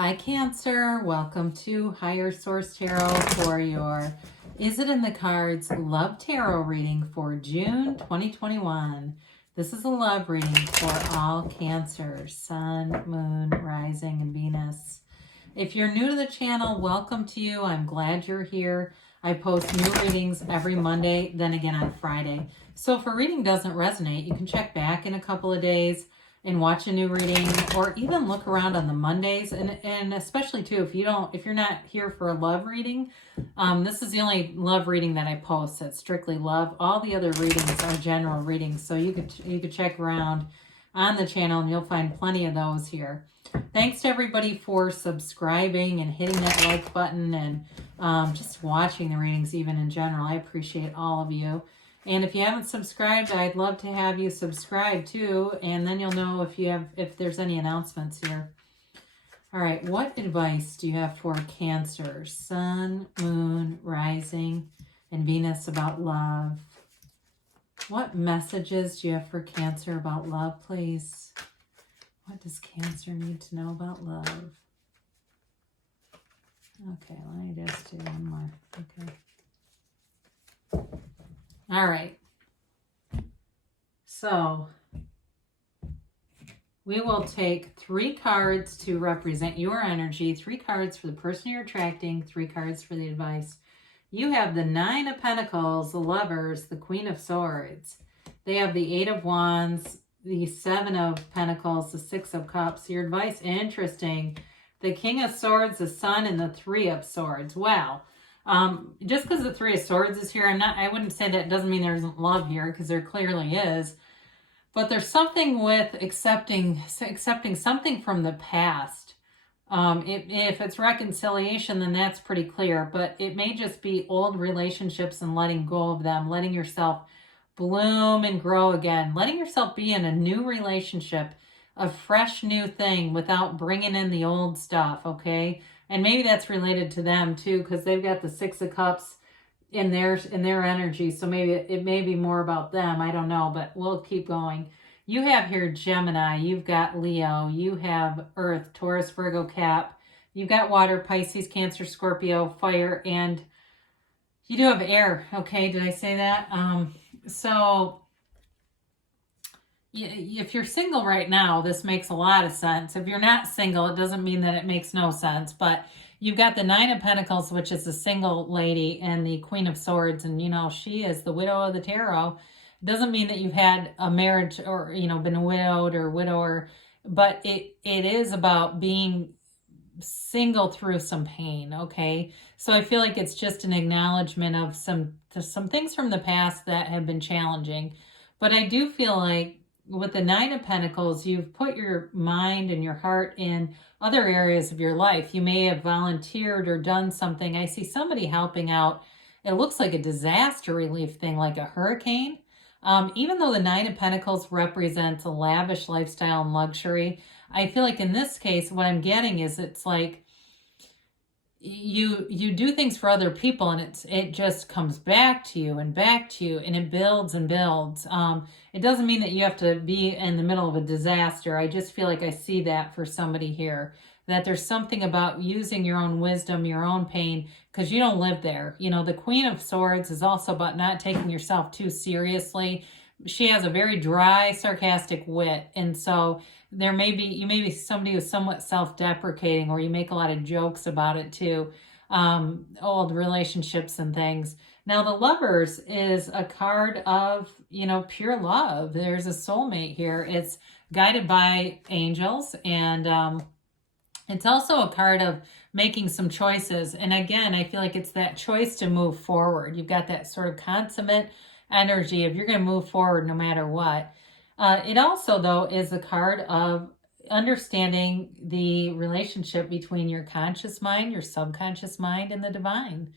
Hi Cancer, welcome to Higher Source Tarot for your Is It in the Cards Love Tarot reading for June 2021. This is a love reading for all Cancers, Sun, Moon, Rising, and Venus. If you're new to the channel, welcome to you. I'm glad you're here. I post new readings every Monday, then again on Friday. So if a reading doesn't resonate, you can check back in a couple of days and watch a new reading, or even look around on the Mondays, and especially too if you're not here for a love reading, this is the only love reading that I post that's strictly love. All the other readings are general readings, so you could check around on the channel and you'll find plenty of those here. Thanks to everybody for subscribing and hitting that like button and just watching the readings even in general. I appreciate all of you. And if you haven't subscribed, I'd love to have you subscribe too, and then you'll know if there's any announcements here. All right, what advice do you have for Cancer, Sun, Moon, Rising, and Venus about love? What messages do you have for Cancer about love, please? What does Cancer need to know about love? Okay, let me just do one more. Okay. All right. So we will take 3 cards to represent your energy, 3 cards for the person you're attracting, 3 cards for the advice. You have the 9 of Pentacles, the Lovers, the Queen of Swords. They have the 8 of Wands, the 7 of Pentacles, the 6 of Cups. Your advice, interesting. The King of Swords, the Sun, and the 3 of Swords. Wow. Just because the 3 of Swords is here, I wouldn't say that doesn't mean there isn't love here, because there clearly is. But there's something with accepting something from the past. If it's reconciliation, then that's pretty clear. But it may just be old relationships and letting go of them, letting yourself bloom and grow again, letting yourself be in a new relationship, a fresh new thing without bringing in the old stuff, okay? And maybe that's related to them too, because they've got the 6 of Cups in their energy. So maybe it may be more about them. I don't know, but we'll keep going. You have here Gemini. You've got Leo. You have Earth, Taurus, Virgo, Cap. You've got Water, Pisces, Cancer, Scorpio, Fire, and you do have air. Okay, did I say that? So if you're single right now, this makes a lot of sense. If you're not single, it doesn't mean that it makes no sense. But you've got the 9 of Pentacles, which is the single lady, and the Queen of Swords. And, she is the widow of the tarot. It doesn't mean that you've had a marriage or, been widowed or widower. But it is about being single through some pain, okay? So I feel like it's just an acknowledgement of some things from the past that have been challenging. But I do feel like with the 9 of Pentacles, you've put your mind and your heart in other areas of your life. You may have volunteered or done something. I see somebody helping out. It looks like a disaster relief thing, like a hurricane. Even though the 9 of Pentacles represents a lavish lifestyle and luxury, I feel like in this case, what I'm getting is it's like you do things for other people, and it just comes back to you, and it builds and builds. It doesn't mean that you have to be in the middle of a disaster. I just feel like I see that for somebody here, that there's something about using your own wisdom, your own pain, because you don't live there. The Queen of Swords is also about not taking yourself too seriously. She has a very dry, sarcastic wit, and so you may be somebody who's somewhat self-deprecating, or you make a lot of jokes about it too, old relationships and things. Now, the Lovers is a card of, pure love. There's a soulmate here. It's guided by angels, and it's also a card of making some choices. And again, I feel like it's that choice to move forward. You've got that sort of consummate energy of you're going to move forward no matter what. It also, though, is a card of understanding the relationship between your conscious mind, your subconscious mind, and the divine.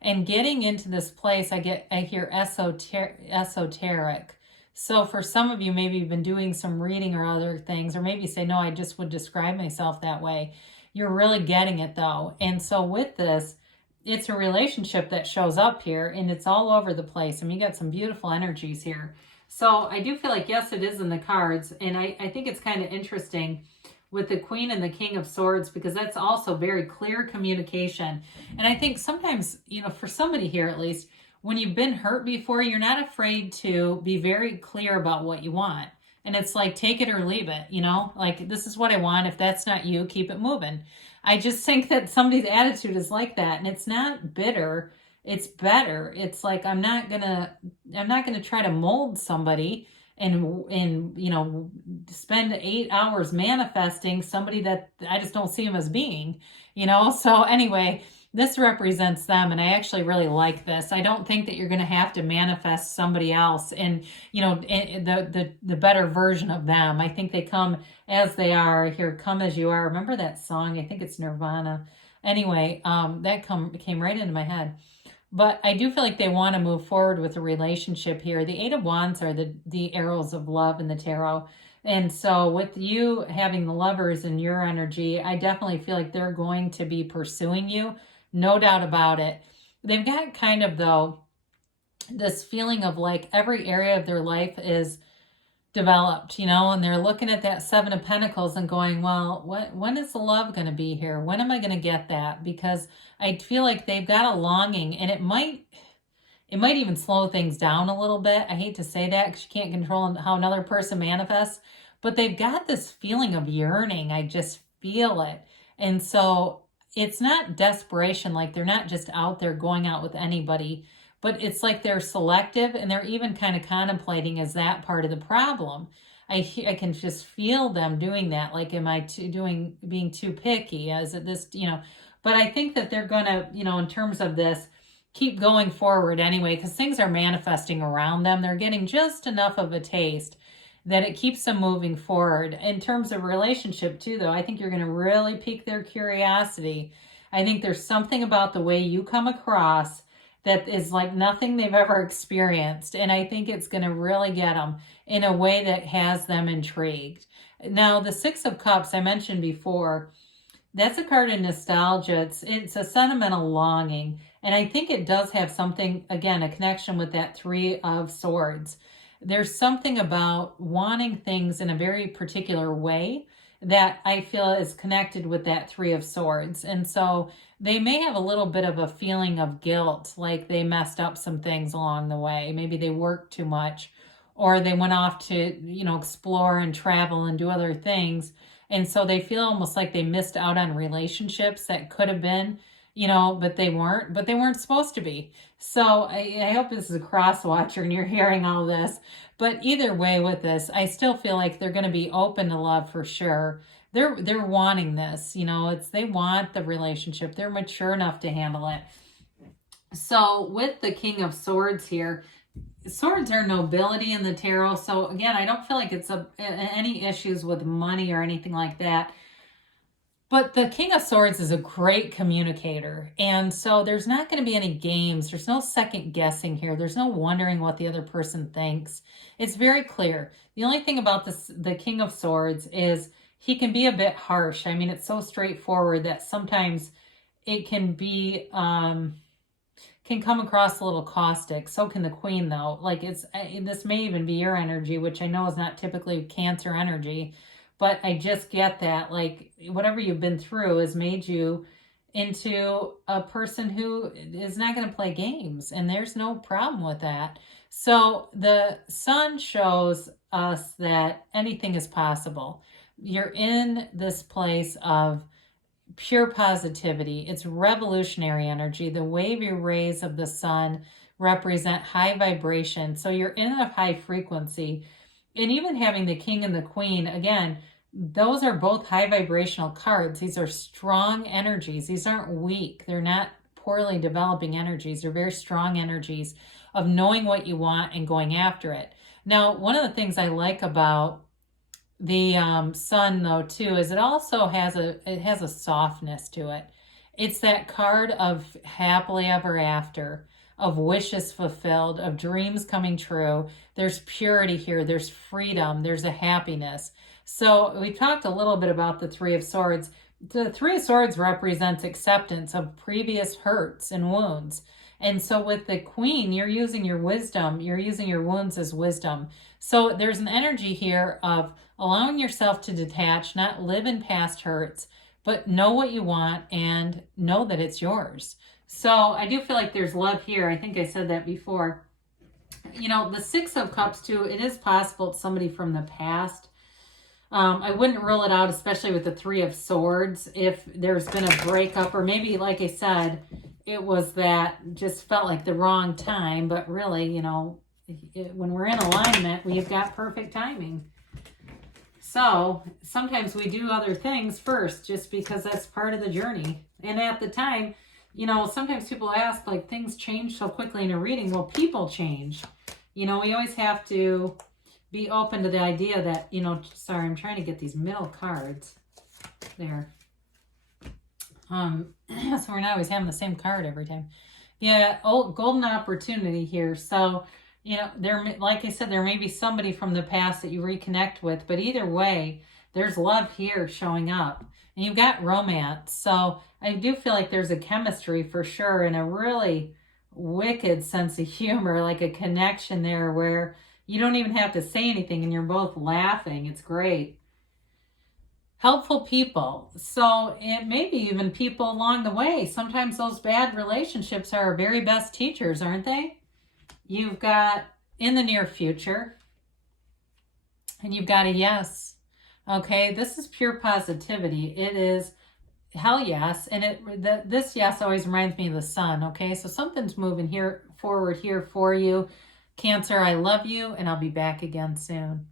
And getting into this place, I hear esoteric. So for some of you, maybe you've been doing some reading or other things, or maybe say, no, I just would describe myself that way. You're really getting it, though. And so with this, it's a relationship that shows up here, and it's all over the place. I mean, you got some beautiful energies here. So I do feel like, yes, it is in the cards. And I think it's kind of interesting with the Queen and the King of Swords, because that's also very clear communication. And I think sometimes, for somebody here at least, when you've been hurt before, you're not afraid to be very clear about what you want. And it's like, take it or leave it, like, this is what I want. If that's not you, keep it moving. I just think that somebody's attitude is like that, and it's not bitter. It's better. It's like, I'm not gonna try to mold somebody and spend 8 hours manifesting somebody that I just don't see them as being, So anyway, this represents them, and I actually really like this. I don't think that you're going to have to manifest somebody else and, the better version of them. I think they come as they are. Here, come as you are. Remember that song? I think it's Nirvana. Anyway, that came right into my head. But I do feel like they want to move forward with a relationship here. The Eight of Wands are the arrows of love in the tarot. And so with you having the Lovers in your energy, I definitely feel like they're going to be pursuing you. No doubt about it. They've got kind of, though, this feeling of like every area of their life is developed, and they're looking at that Seven of Pentacles and going, well, when is the love going to be here? When am I going to get that? Because I feel like they've got a longing, and it might even slow things down a little bit. I hate to say that because you can't control how another person manifests, but they've got this feeling of yearning. I just feel it. And so it's not desperation, like they're not just out there going out with anybody, but it's like they're selective, and they're even kind of contemplating, is that part of the problem? I can just feel them doing that. Like, am I being too picky? Is it this, but I think that they're going to, in terms of this, keep going forward anyway, because things are manifesting around them. They're getting just enough of a taste that it keeps them moving forward. In terms of relationship too, though, I think you're going to really pique their curiosity. I think there's something about the way you come across that is like nothing they've ever experienced. And I think it's going to really get them in a way that has them intrigued. Now, the Six of Cups I mentioned before, that's a card of nostalgia. It's a sentimental longing. And I think it does have something, again, a connection with that Three of Swords. There's something about wanting things in a very particular way that I feel is connected with that Three of Swords. And so they may have a little bit of a feeling of guilt, like they messed up some things along the way. Maybe they worked too much, or they went off to, explore and travel and do other things. And so they feel almost like they missed out on relationships that could have been, but they weren't supposed to be. So I hope this is a cross watcher and you're hearing all this. But either way with this, I still feel like they're going to be open to love for sure. They're wanting this, they want the relationship. They're mature enough to handle it. So with the King of Swords here, swords are nobility in the tarot. So again, I don't feel like it's any issues with money or anything like that. But the King of Swords is a great communicator. And so there's not going to be any games. There's no second guessing here. There's no wondering what the other person thinks. It's very clear. The only thing about the King of Swords is he can be a bit harsh. I mean, it's so straightforward that sometimes it can be, can come across a little caustic. So can the Queen, though. Like, this may even be your energy, which I know is not typically Cancer energy. But I just get that, like, whatever you've been through has made you into a person who is not going to play games. And there's no problem with that. So the Sun shows us that anything is possible. You're in this place of pure positivity. It's revolutionary energy. The wavy rays of the sun represent high vibration. So you're in a high frequency. And even having the King and the Queen, again, those are both high vibrational cards. These are strong energies. These aren't weak. They're not poorly developing energies. They're very strong energies of knowing what you want and going after it. Now, one of the things I like about the Sun, though, too, is it also has a softness to it. It's that card of happily ever after, of wishes fulfilled, of dreams coming true. There's purity here. There's freedom. There's a happiness. So we talked a little bit about the Three of Swords. The Three of Swords represents acceptance of previous hurts and wounds. And so with the Queen, you're using your wisdom. You're using your wounds as wisdom. So there's an energy here of allowing yourself to detach, not live in past hurts, but know what you want and know that it's yours. So I do feel like there's love here. I think I said that before. You know, the Six of Cups too, it is possible it's somebody from the past. I wouldn't rule it out, especially with the Three of Swords, if there's been a breakup, or maybe, like I said, it was that just felt like the wrong time, but really, you know, when we're in alignment, we've got perfect timing. So sometimes we do other things first just because that's part of the journey. And at the time, you know, sometimes people ask, like, things change so quickly in a reading. Well, people change. You know, we always have to be open to the idea that, you know, sorry, I'm trying to get these middle cards there. So we're not always having the same card every time. Yeah, golden opportunity here. So, you know, there, like I said, there may be somebody from the past that you reconnect with, but either way, there's love here showing up. And you've got romance. So I do feel like there's a chemistry for sure, and a really wicked sense of humor, like a connection there where you don't even have to say anything and you're both laughing. It's great. Helpful people. So it may be even people along the way. Sometimes those bad relationships are our very best teachers, aren't they? You've got in the near future, and you've got a yes. Okay, this is pure positivity. It is hell yes, and this yes always reminds me of the sun. Okay, so something's moving here forward here for you. Cancer, I love you, and I'll be back again soon.